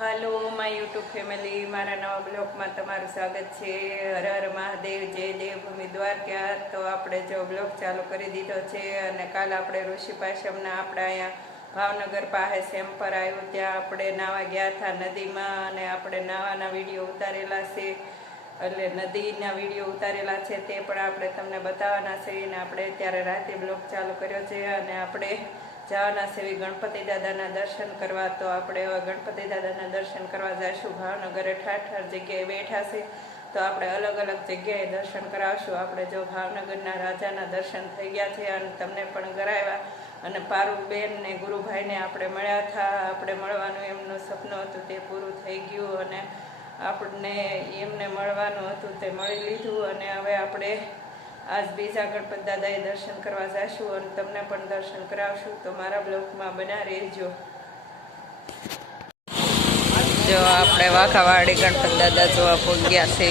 Hello my YouTube family, मारा नवा blog में तमारू स्वागत है। हर हर महादेव, जय देवभूमि द्वारका। तो आपणे जो ब्लॉग चालू करी दीधो छे अने काल आपणे ऋषि पाश्रमना आपणे अहींया भावनगर पासे सेम्पर आव्युं, त्यां आपणे नावा गया था नदी में अने आपणे नावाना विडियो उतारेला छे। એટલે નદીના વિડીયો ઉતારેલા છે તે પણ આપણે તમને બતાવવાના છે અને આપણે ત્યારે રાતે બ્લોગ ચાલુ કર્યો છે અને આપણે જવાના છે ગણપતિ દાદાના દર્શન કરવા। તો આપણે હવે ગણપતિ દાદાના દર્શન કરવા જઈશું। ભાવનગરે ઠાઠર જગ્યાએ બેઠા છે તો આપણે અલગ અલગ જગ્યાએ દર્શન કરાવશું। આપણે જો ભાવનગરના રાજાના દર્શન થઈ ગયા છે અને તમને પણ કરાવ્યા અને પારુબેન ને ગુરુભાઈને આપણે મળ્યા હતા। આપણે મળવાનું એમનું સપનું હતું તે પૂરું થઈ ગયું અને આપણને એમને મળવાનું હતું તે મળી લીધું અને હવે આપણે આજ બીજા ગણપતિ દાદાએ દર્શન કરવા જઈશું અને તમને પણ દર્શન કરાવશું। તો મારા બ્લોગમાં બના રહેજો। જો આપણે વાઘાવાડી ગણપતિ દાદા જોવા પહોંચ્યા છે।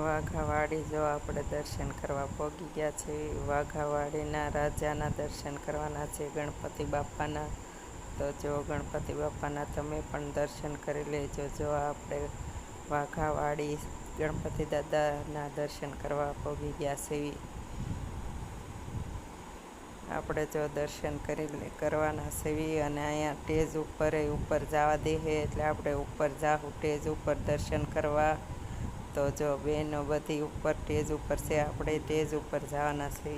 વાઘાવાડી જો આપણે દર્શન કરવા પહોંચી ગયા છે। વાઘાવાડીના રાજાના દર્શન કરવાના છે ગણપતિ બાપાના। તો જો ગણપતિ બાપાના તમે પણ દર્શન કરી લેજો। જો આપણે વાઘાવાડી ગણપતિ દાદાના દર્શન કરવા પહોંચી ગયા છે। આપણે જો દર્શન કરવાના છે અને અહીંયા ટેજ ઉપર જવા દે એટલે આપણે ઉપર જાહું ટેજ ઉપર દર્શન કરવા। तो जो बहनों बधी ऊपर टेज ऊपर से આપણે ટેજ ઉપર જવાના છે।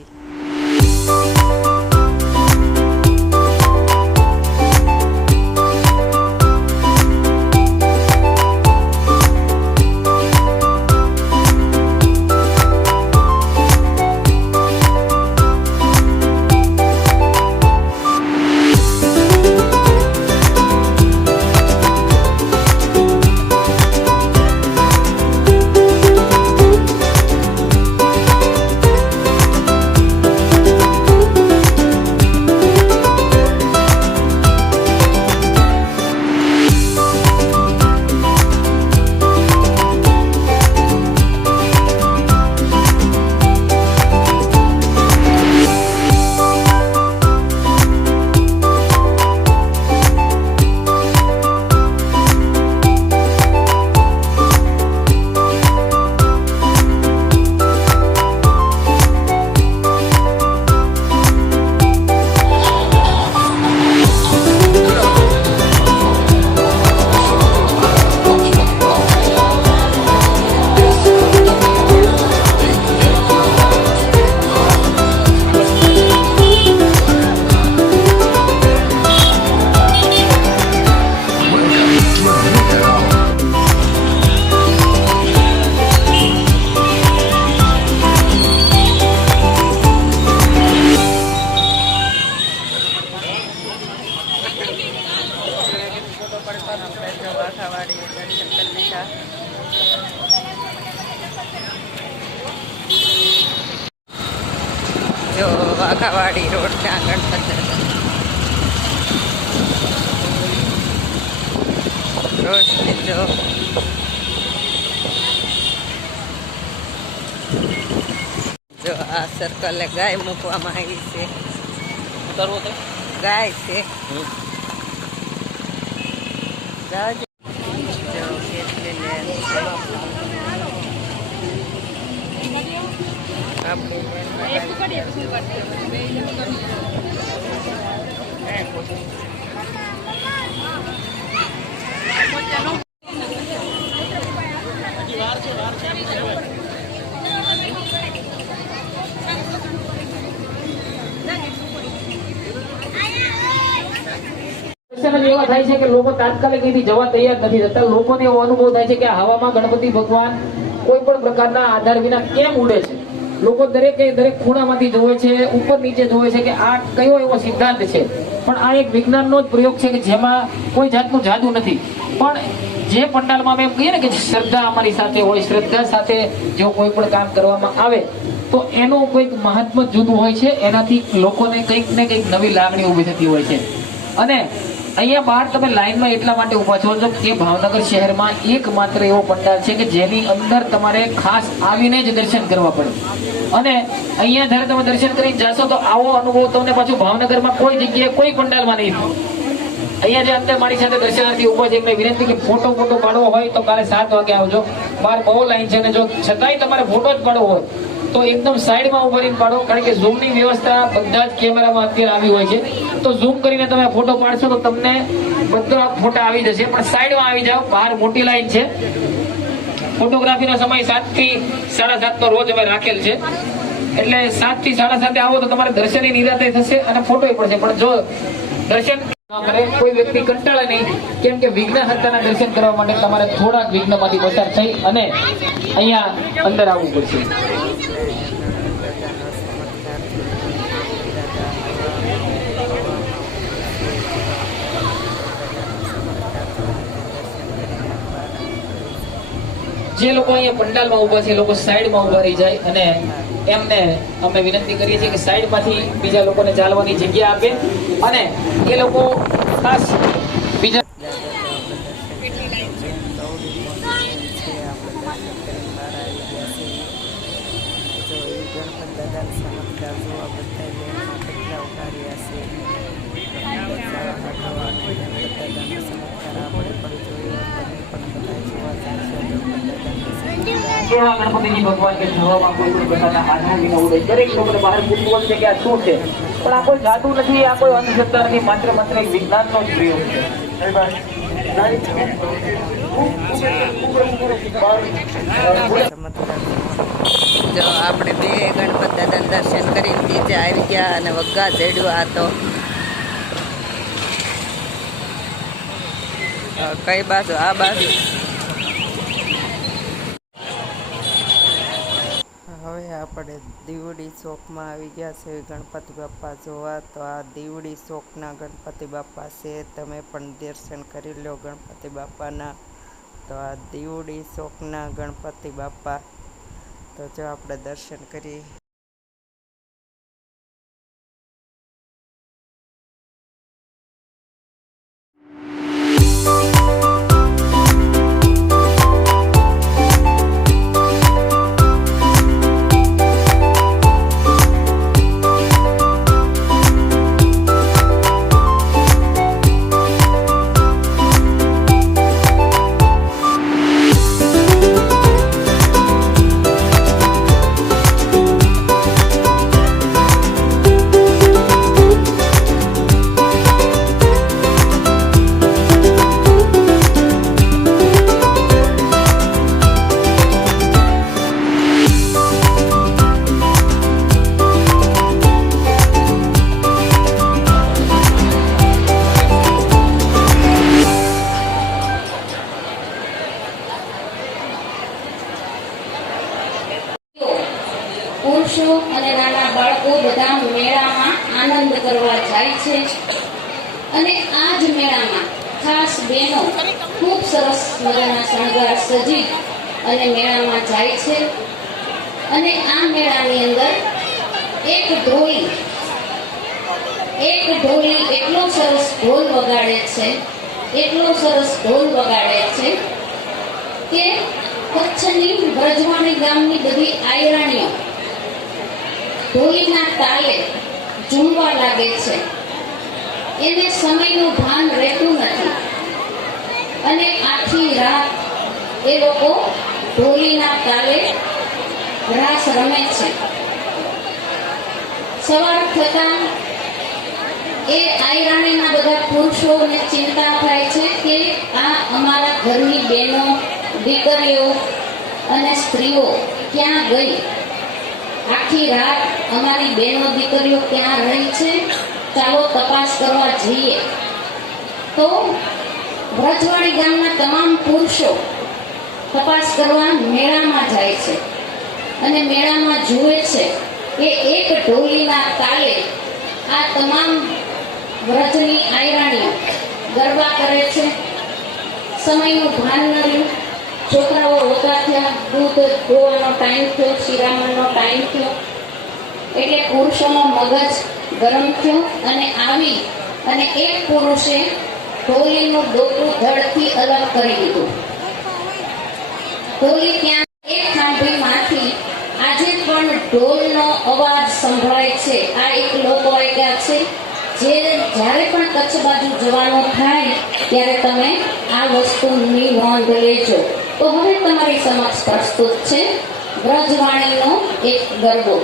जो वाघावाड़ी रोड पे गणपति रोशनी जो आ सर्कल गाय मूकवामां आवी छे। गाय छे जो કેટલી લેન એવા થાય છે કે લોકો તાત્કાલિક અહીંથી જવા તૈયાર નથી થતા। લોકોને એવો અનુભવ થાય છે કે આ હવામાં ગણપતિ ભગવાન કોઈ પણ પ્રકારના આધાર વિના કેમ ઉડે છે। લોકો દરેક ખૂણામાંથી જોવે છે, ઉપર નીચે જોવે છે કે આ કયો એવો સિદ્ધાંત છે, પણ આ એક વિજ્ઞાનનો જ પ્રયોગ છે કે જેમાં કોઈ જાતનું જાદુ નથી। પણ જે પંડાલમાં અમે એમ કહીએ ને કે શ્રદ્ધા અમારી સાથે હોય, શ્રદ્ધા સાથે જો કોઈ પણ કામ કરવામાં આવે તો એનું કોઈક મહાત્મ્ય જુદું હોય છે। એનાથી લોકોને કંઈક ને કંઈક નવી લાગણી ઊભી થતી હોય છે। અને અહીંયા બહાર તમે લાઈનમાં એટલા માટે ઊભા છો જો કે ભાવનગર શહેરમાં એકમાત્ર એવો પંડાલ છે કે જેની અંદર તમારે ખાસ આવીને જ દર્શન કરવા પડે. અને અહીંયા જ્યારે તમે દર્શન કરીને જાશો તો આવો અનુભવ તમને પાછું ભાવનગરમાં કોઈ જગ્યાએ કોઈ પંડાલમાં નહીં થાય. અહીંયા જે અંદર મારી સાથે દર્શનાર્થી ઊભા છે એમને વિનંતી કે ફોટો પાડવો હોય તો કાલે 7 વાગે આવજો. બહાર બહુ લાઈન છે અને જો છતાંય તમારે ફોટો જ પાડવો હોય તો એકદમ સાઈડમાં ઉભા રહીને પાડો, કારણ કે ઝૂમની વ્યવસ્થા બધા જ કેમેરામાં અત્યારે આવી હોય છે. તો ઝૂમ કરીને તમે ફોટો પાડશો તો તમને બધા ફોટા આવી જશે, પણ સાઈડમાં આવી જાઓ. બહાર મોટી લાઈન છે. ફોટોગ્રાફીનો સમય 7 થી 7:30 નો રોજ અમે રાખેલ છે, એટલે 7 થી 7:30 આવો તો તમારે દર્શન નિરાતે થશે અને ફોટો પડશે. પણ જો દર્શન ન કરે કોઈ વ્યક્તિ કંટાળે નહીં, કેમ કે વિઘ્નહર્તાના દર્શન કરવા માટે તમારે થોડાક વિઘ્નમાંથી પસાર થઈ અને અહીંયા અંદર આવવું પડશે. જે લોકો અહીંયા પંડાલમાં ઊભા છે એ લોકો સાઈડમાં ઊભા રહી જાય અને એમને અમે વિનંતી કરીએ છીએ કે સાઈડમાંથી બીજા લોકોને ચાલવાની જગ્યા આપે અને એ લોકો ખાસ બીજા કેવા ગણપતિજી ભગવાન કે જવામાં કોઈ પણ પ્રકારના આધાર વિના ઉડે. દરેક લોકોને બહાર પૂછવું છે કે આ શું છે, પણ આ કોઈ જાદુ નથી, આ કોઈ અંધશ્રદ્ધા નથી, માત્ર એક વિજ્ઞાનનો જ પ્રયોગ છે. જો આપણે 2 ગણપત દાદાના દર્શન કરીને નીચે આવી ગયા અને વગ્ગા ચડ્યું. આ તો કઈ બાજુ? આ બાજુ. હવે આપણે દીવડી ચોકમાં આવી ગયા છે ગણપતિ બાપ્પા જોવા. તો આ દીવડી ચોકના ગણપતિ બાપ્પા છે, તમે પણ દર્શન કરી લો ગણપતિ બાપ્પાના. તો આ દીવડી ચોકના ગણપતિ બાપ્પા, તો જો આપણે દર્શન કરી. પુરુષો અને નાના બાળકો બધા મેળામાં આનંદ કરવા જાય છે. અને આ જ મેળામાં ખાસ બહેનો ખૂબ સરસ મજાના શણગાર સજી અને મેળામાં જાય છે. અને આ મેળાની અંદર એક ઢોલી એટલો સરસ ઢોલ વગાડે છે, એટલો સરસ ઢોલ વગાડે છે કે કચ્છની બ્રજવાણી ગામની બધી આયરાણીઓ ઢોલીના તાલે ઝૂમવા લાગે છે. એને સમયનું ભાન રહેતું નથી અને આખી રાત એ લોકો ઢોલીના તાલે રાસ રમે છે. સવાર થતાં એ આયરાણીના બધા પુરુષોને ચિંતા થાય છે કે આ અમારા ઘરની બહેનો, દીકરીઓ અને સ્ત્રીઓ ક્યાં ગઈ? આખી રાત અમારી બહેનો દીકરીઓ ક્યાં રહી છે? ચાલો તપાસ કરવા જઈએ. તો વ્રજવાડી ગામના તમામ પુરુષો તપાસ કરવા મેળામાં જાય છે અને મેળામાં જુએ છે કે એક ઢોલીના તાલે આ તમામ વ્રજની આયરાણીઓ ગરબા કરે છે. સમયનું ભાન ન રહ્યું. છોકરાઓ રોતા થયા, દૂધ દોવાનો ટાઈમ થયો, શિરામણનો ટાઈમ થયો, એટલે પુરુષોનો મગજ ગરમ થયો અને આવી અને એક પુરુષે ઢોલીનું ડોકું ધડથી અલગ કરી દીધું. ઢોલી ત્યાં એક થાંભલીમાંથી આજે પણ ઢોલનો અવાજ સંભળાય છે. આ એક લોકવાયકા છે જે જ્યારે પણ કચ્છ બાજુ જવાનું થાય ત્યારે તમે આ વસ્તુની નોંધ લેજો. તો હવે તમારી સમક્ષ પ્રસ્તુત છે વ્રજવાણીનો એક ગરબો.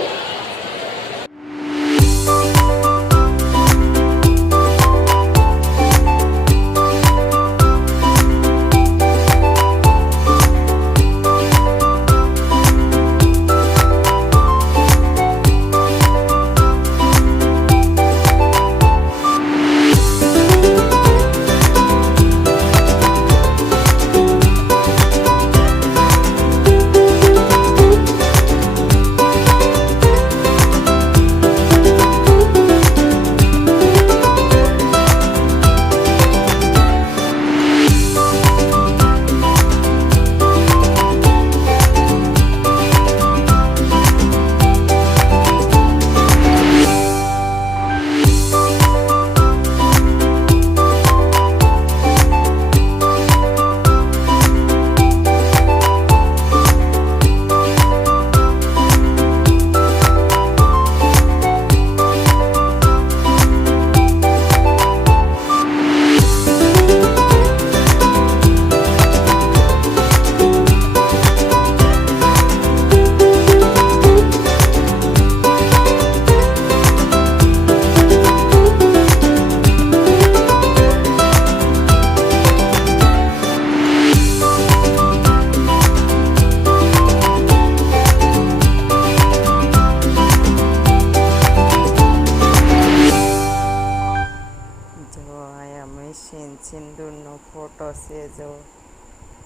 સિંદૂરનો ફોટો છે જો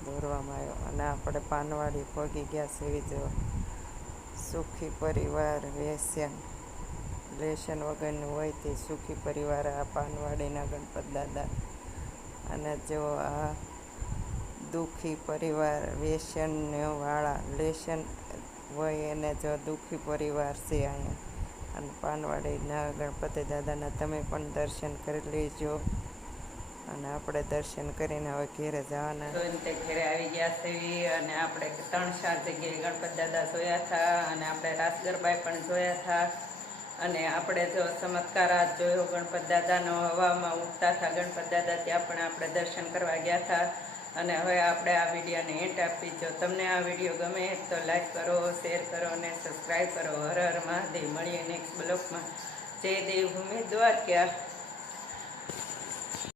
દોરવામાં આવ્યો, અને આપણે પાનવાડી પગી ગયા છે જો સુખી પરિવાર વ્યસન લેશન વગરનું હોય તે સુખી પરિવાર આ પાનવાડીના ગણપત દાદા. અને જો આ દુઃખી પરિવાર વ્યસન વાળા લેશન હોય એને જો દુઃખી પરિવાર છે અહીંયા. અને પાનવાડીના ગણપતિ દાદાના તમે પણ દર્શન કરી લેજો. અને આપણે દર્શન કરીને હવે ઘેરે જવાના તે ઘેરે આવી ગયા છે. અને આપણે 3-4 જગ્યાએ ગણપત દાદા જોયા હતા, અને આપણે રાસ ગરબા પણ જોયા હતા. અને આપણે જો ચમત્કાર આજ જોયો ગણપત દાદાનો હવામાં ઉઠતા હતા ગણપત દાદા, ત્યાં પણ આપણે દર્શન કરવા ગયા હતા. અને હવે આપણે આ વિડીયોને એન્ડ આપી. જો તમને આ વિડીયો ગમે તો લાઈક કરો, શેર કરો અને સબસ્ક્રાઈબ કરો. હર હર મહાદેવ. મળીએ નેક્સ્ટ બ્લોગમાં. જય દેવભૂમિ દ્વારકા.